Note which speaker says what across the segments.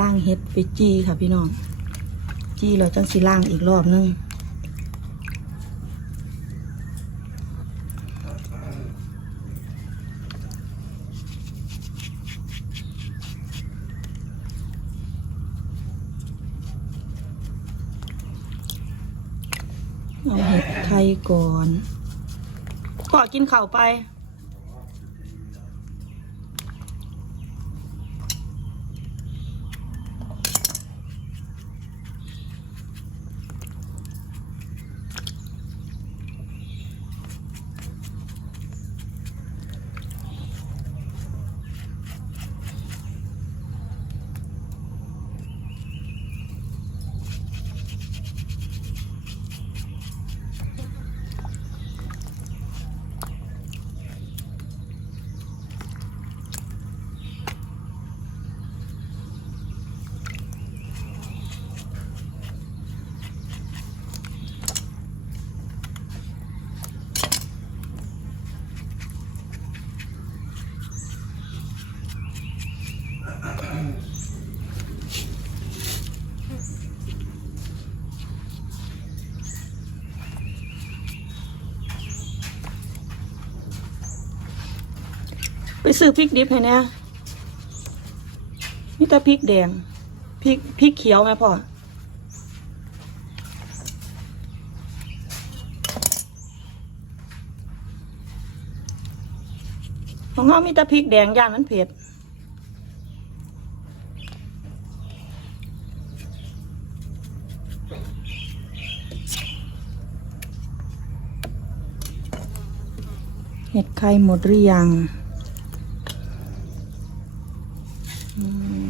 Speaker 1: ล่างเฮ็ดไปจีค่ะพี่น้อง จีเราจังสิล่างอีกรอบนึงเอาเห็ดไทยก่อนพ่อกินเข้าไป ไปซื้อพริกดิบให้แน่นี่แต่พริกแดงพริกพริกเขียวไหมพ่อของเขามีแต่พริกแดงย่างมันเผ็ดเห็ดไข่หมดหรือยังอืม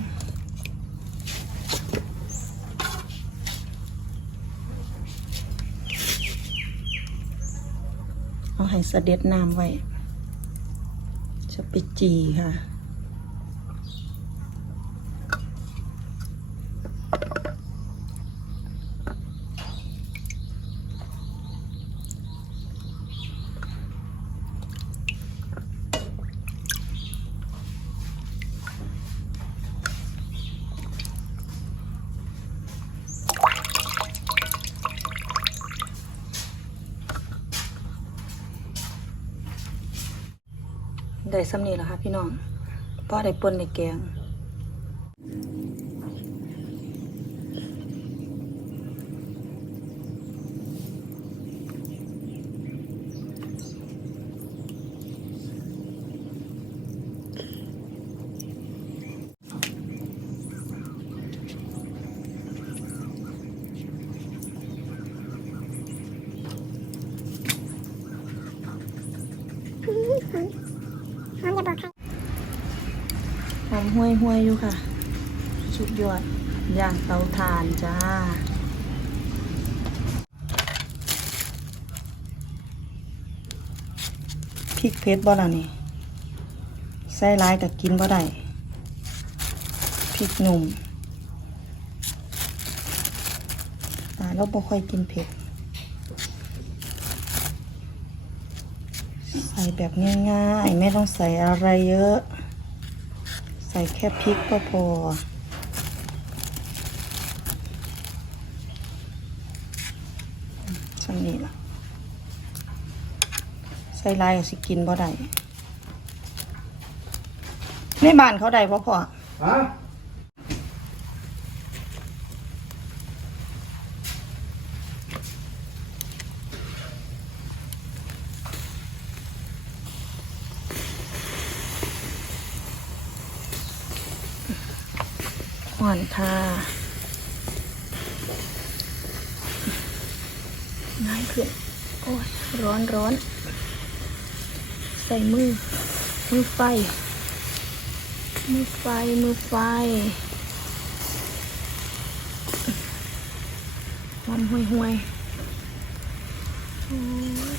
Speaker 1: เอาให้เสด็จน้ำไว้ จะไปจีค่ะ ได้สำนีแล้วค่ะพี่น้องพ่อได้ปนในแกง
Speaker 2: หอมจะบอกใคร
Speaker 1: ห้วยห้วยๆอยู่ค่ะ สุดยอดย่างเตาถ่านจ้าพริกเพชรบ่ล่ะนี่ใส่ร้ายกับกินบ่ได้พริกหนุ่มตาเราบ่ค่อยกินเผ็ดใส่แบบง่ายๆ ไม่ต้องใส่อะไรเยอะ ส่แค่พริกก็พอสันนี้ล่ะ ใส่ลายสิกินบ่ได้ในบ้านเขาได้บ่พอ
Speaker 3: ฮะ
Speaker 1: อ่อนค่ะง่ายขึ้น โอ้ย ร้อนร้อน ใส่มือ มือไฟ มือไฟ มือไฟหอมห่วยห่วยๆโอ้ย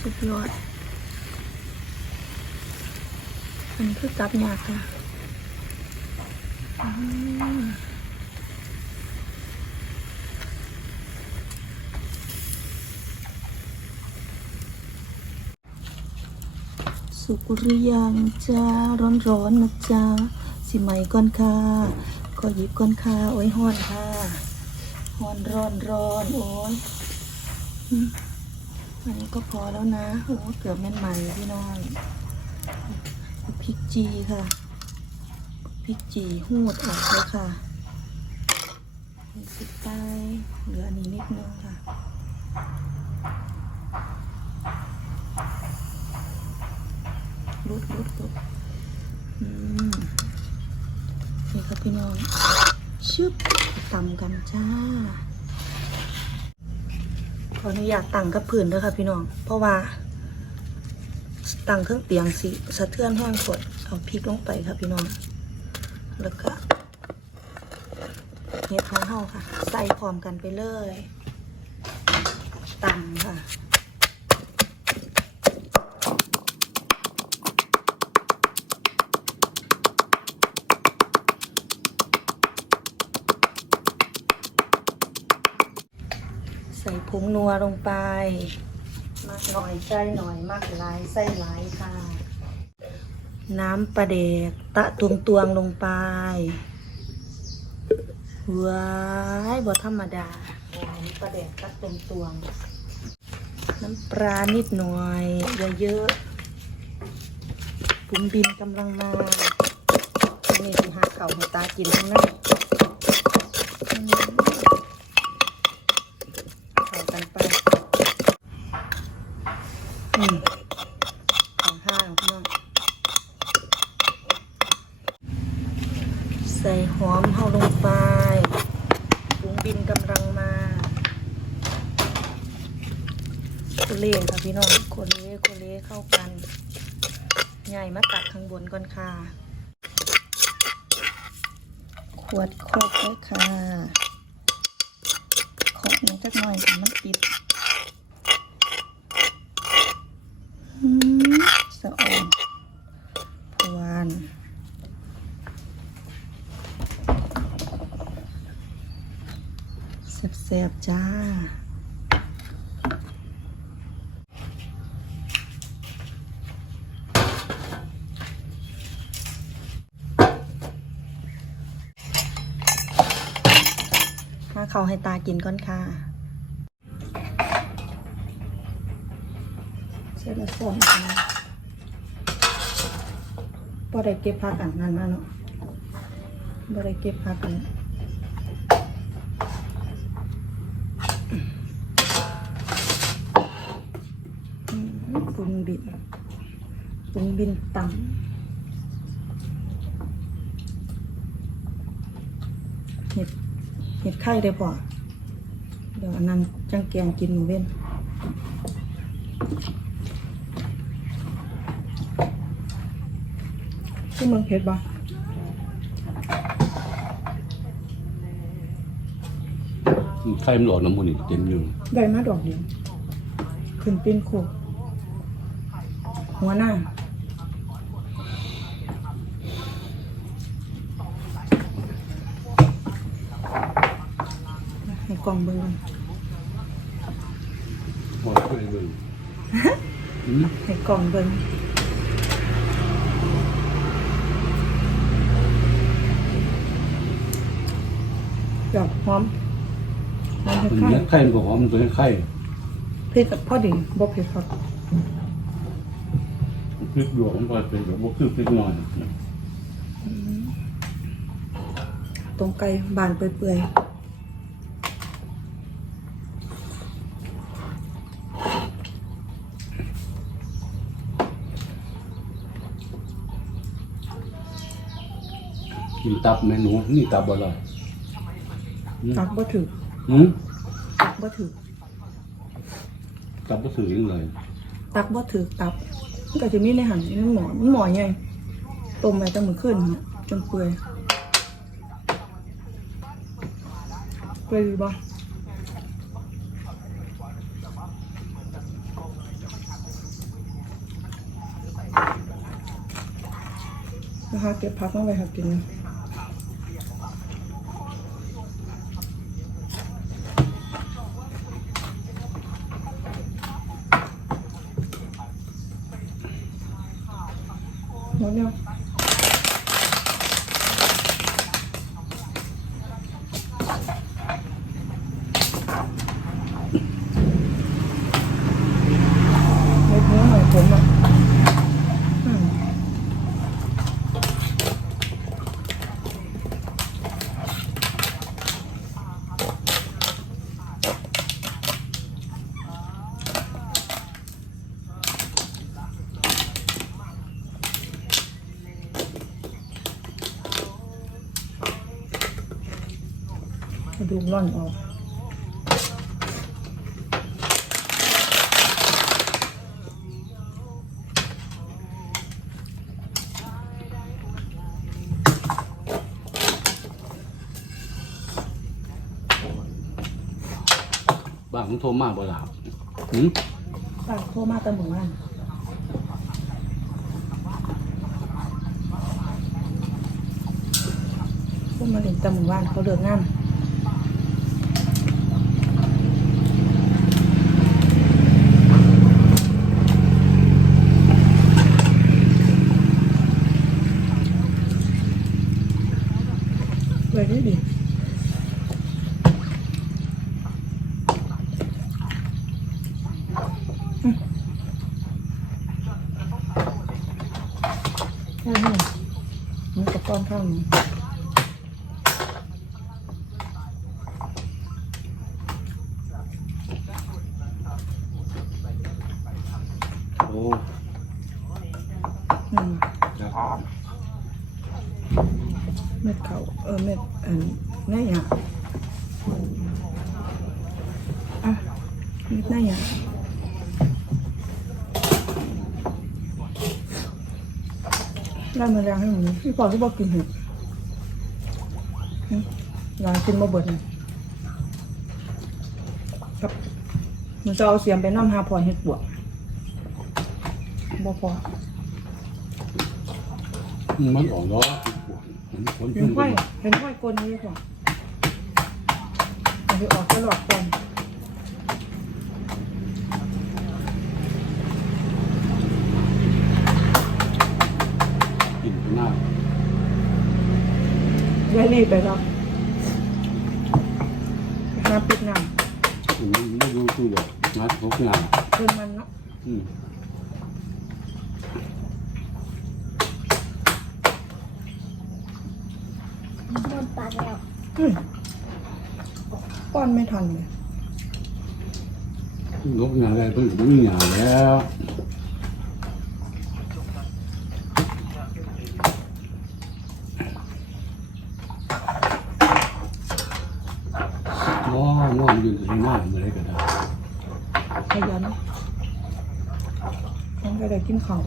Speaker 1: สุดยอด อันนี้คือจับยากค่ะ สุกหรือยังจ้าร้อนๆนะจ้าสิไหมก่อนค่ะก็หยิบก่อนค่ะโอ้ยฮ้อนค่ะฮ้อนร้อนร้อนโอ้ยอันนี้ก็พอแล้วนะโอ้เกือบแม่นไหม่พี่น้องพริกจีค่ะ ริกจีหูดออกเลยค่ะสิบไปเหลืออันนี้นิดนึงค่ะรุดรุดรุดอืมนี่ครับพี่น้อง ชึบตำกันจ้า ขออนุญาตตั้งกับพื้นด้วยค่ะพี่น้อง เพราะว่าตั้งเครื่องเตียงสิสะเทือนแห้งกดเอาพริกลงไปค่ะพี่น้อง แล้วก็เห็ดของเฮาค่ะ ใส่พร้อมกันไปเลยตำค่ะใส่ผงนัวลงไป มากหน่อยใส่หน่อยมากหลายใส่หลายค่ะ น้ำปลาเด็กตะตวงตวงลงไปว้ายบอธรรมดาน้ำปลาเด็กตะตวงตวง น้ำปลานิดหน่อยเยอะๆปุ้มบินกำลังมานี่สิหาเข่าวให้ตากินทั้งนั้นอืม ใส่กันไปอืมของห้างพี่น้องใส่หอมเข้าลงไปปุ้งบินกำลังมาโคเล่ค่ะพี่น้องโคเล่โคเล่เข้ากันใหญ่มาตักข้างบนก่อนค่ะ ขวดครบ เลยค่ะขอหนูจักหน่อยค่ะมันติดอืมสะอ่อนพวานแซ่บๆจ้า เขาให้ตากินก่อนค่ะเสร็จแล้วส่งค่ะพอได้เก็บผักอันนั้นมาเนาะบ่ได้เก็บผักอันปรุงบินปรุงบินต่ำเห็ด เห็ดไข่ได้พอเดี๋ยวอันนั้นจังแกงกินหมูเว้นที่เมืองเพชรบ่
Speaker 3: ไข่มันหลอดน้ำมันอีกเต็มอยู่
Speaker 1: ได้มาดอกเดียวขึ้นปีนโคกหัวหน้าให้ก ล่องเบิ่งก่อน
Speaker 3: หอดไข่เบิ่งอืม
Speaker 1: ให้กล่องเบิ่งดอกหอมหอม
Speaker 3: มัน
Speaker 1: ไข่
Speaker 3: เนี้ยไข่มันก็หอมมันเป็นไข่
Speaker 1: เผ็ดพอดีบ่เผ็ดครับ
Speaker 3: พริกหยวกมันก็เป็นแบบว่าคือพริกน้อย
Speaker 1: ตรงไก่บานเปื่อย
Speaker 3: กินตับแม่หนูนี่ตับอะไรอืม
Speaker 1: ๆตักบ่ถือ
Speaker 3: อืม
Speaker 1: ตักบ่ถือ
Speaker 3: ตับก็สื่อยังไง
Speaker 1: ตักบ่ถือตับมันก็จะมีในหันนี่หมอมันหมอไงต้มไว้ตั้งมื้อคืนเนี่ยจนเปื่อยเปื่อยดีบ่นะคะเก็บพักมาไว้ค่ะกินนะ หมดแล้ว กระ ดูกร่อนออก
Speaker 3: บ้านของโทรมาบ่หลาบหืม
Speaker 1: ป้าโทรมาแตะหมู่บ้านพวกมาเล่นแตะหมู่บ้านเขาเลิกงาน เลยนี่ดิใช่ไหมมันกับก้อนข้าวนี้
Speaker 3: โอ้
Speaker 1: อืม
Speaker 3: ครับ
Speaker 1: เม็ดเขาเออเม็ดอันนี่อะอะเม็ดนี่อะได้มาแล้วให้หนูพี่ปอที่บอกกินเห็ดหึลองกินมาเบิดหน่อยครับมันจะเอาเสียมไปน้ำหาพอเห็ดบวกบ่พอ
Speaker 3: มันออกแล้วมันผล
Speaker 1: เห็นห้อยเห็นห้อยกลนนี้ก่อนมันจะออกตลอดก่อน
Speaker 3: กินข้างหน้า
Speaker 1: เดี๋ยวรีบไปแล้วน้ำปิดน้
Speaker 3: อืมไม่รู้ตัวเลยงัดเขางานำ
Speaker 1: เพิ่มมันเนาะ
Speaker 3: อืม
Speaker 2: โดนปากแล้ว
Speaker 1: อืม ป้อนไม่ทันเลย
Speaker 3: ลบงานอะไรเพิ่งไม่มีงานแล้วง้อง้อมันอยู่ที่หน้ามันอะไรก็ได้
Speaker 1: ขยันต้องไปได้กินข้าว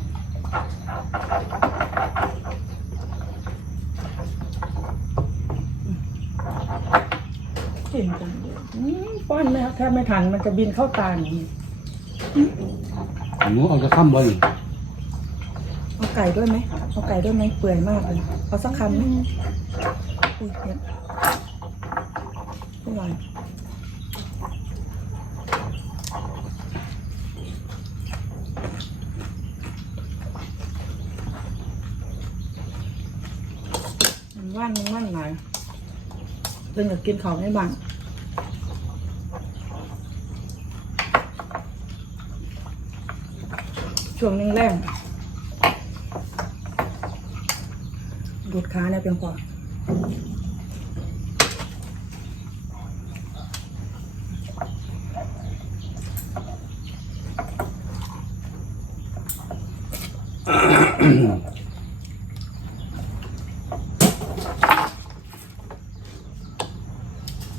Speaker 1: เก่งจังเลยอืมป้อนไม่แทบไม่ทันมันจะบินเข้าตาหนู
Speaker 3: หนูเอาจะค้ำบ่นี่
Speaker 1: เอาไก่ด้วยไหมเอาไก่ด้วยไหมเปื่อยมากเลยเอาสักคำไหมอุ้ยเนี่ยอร่อยมันว่านมันว่านหลาย เดินอยากกินเขาวในบ้านช่วงนึงแรงดูดขาเนี่ยเพียงพอ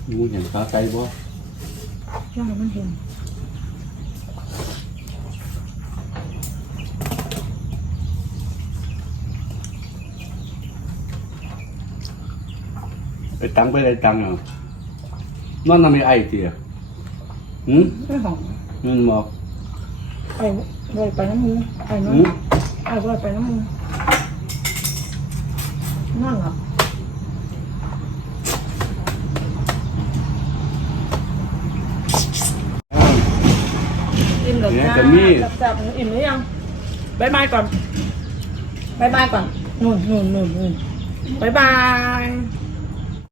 Speaker 3: หนูเห็น ขาไก่บ่
Speaker 1: ย่างมันเห็น
Speaker 3: ไปตังไปได้ตังอะนอนทำไมไอ้เตี๋ยหืม
Speaker 1: ไม่หอม
Speaker 3: เงินบอก
Speaker 1: ไอ้ไว้ไปน้ำมือไอ้นอน
Speaker 3: หืม
Speaker 1: ไอ้ไว้ไปน้ำมือนั่นเหรออิ่ม หรือยังจับๆอิ่มหรือยังบายบายก่อนบายบายก่อนนู่นนู่นนู่นนู่นบายบาย